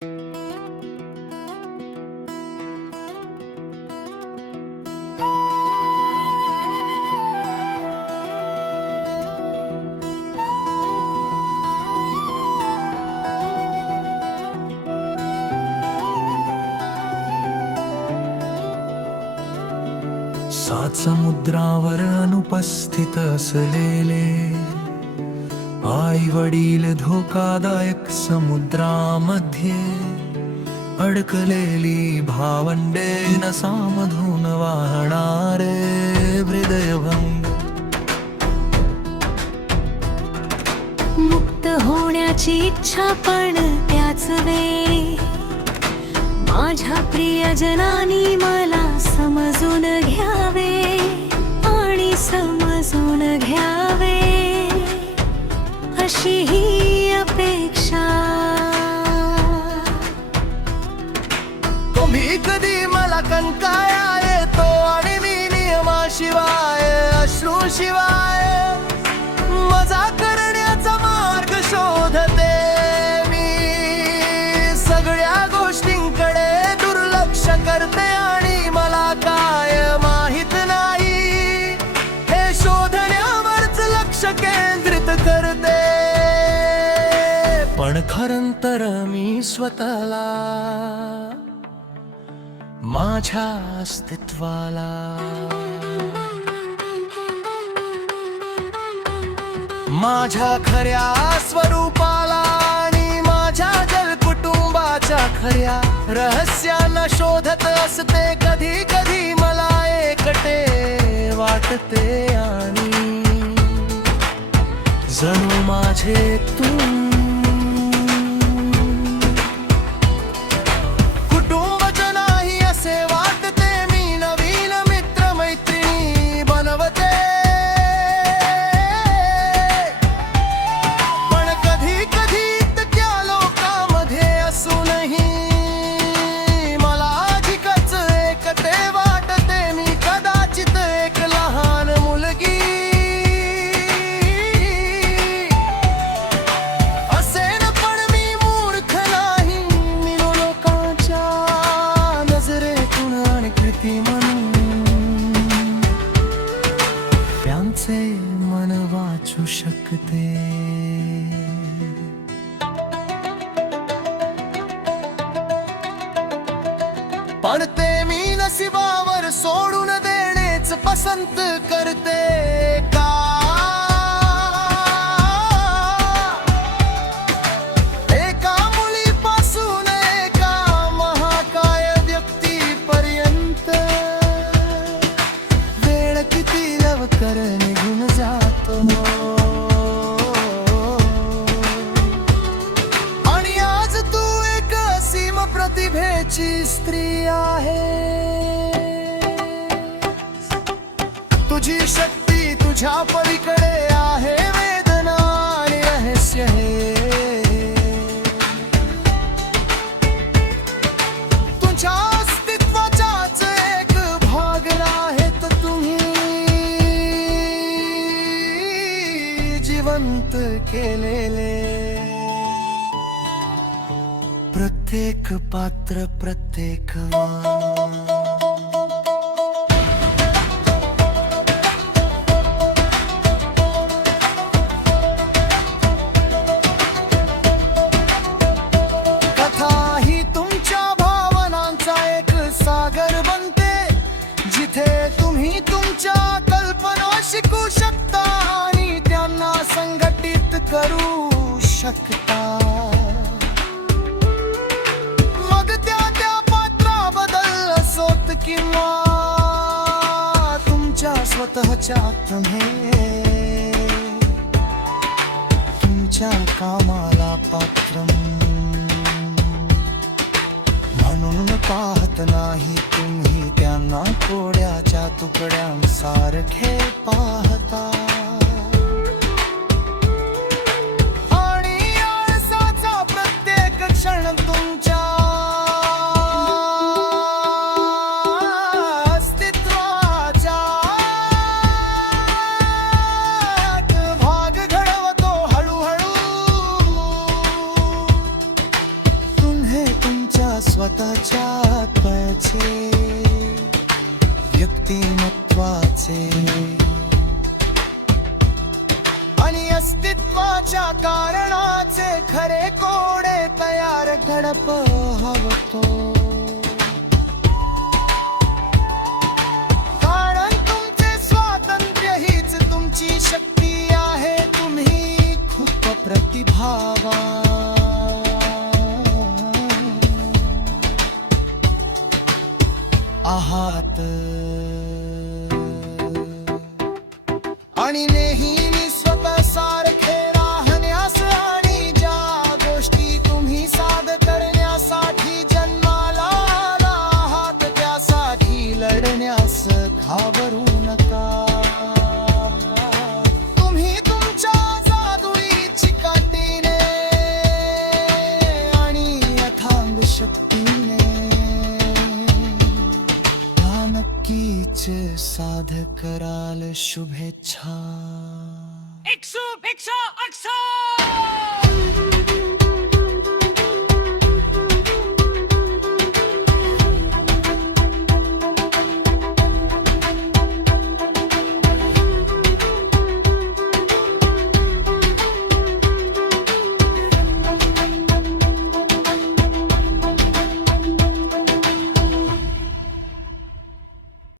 सात समुद्रावर अनुपस्थित असलेले आई वडील धोकादायक समुद्रामध्ये अडकलेली भावंडे नसामधून वाहणारे हृदयभंग मुक्त होण्याची इच्छा पण त्याच वेळी माझ्या प्रियजनांनी मला समजून घ्यावे आणि समजून घ्यावे अशी ही अपेक्षा. तुम्ही कधी मला कंटाळा येतो आणि मी नियमाशिवाय अश्रूशिवाय मजा करण्याचा मार्ग शोधते. मी सगळ्या गोष्टींकडे दुर्लक्ष करते आणि मला काय माहित नाही हे शोधण्यावरच लक्ष केंद्रित करते. पण खरं तर मी स्वतःला माझ्या अस्तित्वाला माझ्या खऱ्या स्वरूपाला आणि माझ्या जल कुटुंबाच्या खऱ्या रहस्यांना शोधत असते. कधी कधी मला एकटे वाटते आणि जणू माझे तू मन वाचू शकते. पण ते मी नशिबावर सोडून देणेच पसंत करते. का एका मुलीपासून एका महाकाय व्यक्तीपर्यंत वेळ किती लवकर निघून जातो. आणि आज तू एक असीम प्रतिभेची स्त्री आहे. तुझी शक्ती तुझ्या पलीकडे आहे. वेदना आणि रहस्य हे तुझ्या अस्तित्वाचाच एक भाग आहेत. तुम्ही जिवंत केलेले प्रत्येक पात्र प्रत्येक कथा ही तुमच्या भावनांचा एक सागर बनते जिथे तुम्ही तुमच्या कल्पना शिकू शकता आणि त्यांना संघटित करू शकता. मग त्या पात्राबद्दल असोत किंवा तुमच्या स्वतःच्या तुमच्या कामाला पात्र म्हणून पाहत नाही तुम्ही त्यांना कोड्याच्या तुकड्यांसारखे पाहता. आणि आळसाचा प्रत्येक क्षण तुमच्या अस्तित्वाचा भाग घडवतो. हळूहळू तुम्ही स्वतःच्या आत्म्याचे व्यक्तिमत्वाचे आणि अस्तित्वाच्या कारणाचे खरे कोडे तयार घडप हवतो. कारण तुमचे स्वातंत्र्य हीच तुमची शक्ती आहे. तुम्ही खूप प्रतिभावान आहात आणि नेहमी स्वतः सारखे राहण्यास आणि ज्या गोष्टी तुम्ही साध्य करण्यासाठी जन्माला आला आहात त्यासाठी लढण्यास घाबरू नका. तुम्ही तुमच्या जादुई चिकाटीने आणि अथांग शक्तीने नक्कीच साध्य कराल. शुभेच्छा. 100 पेक्षा 800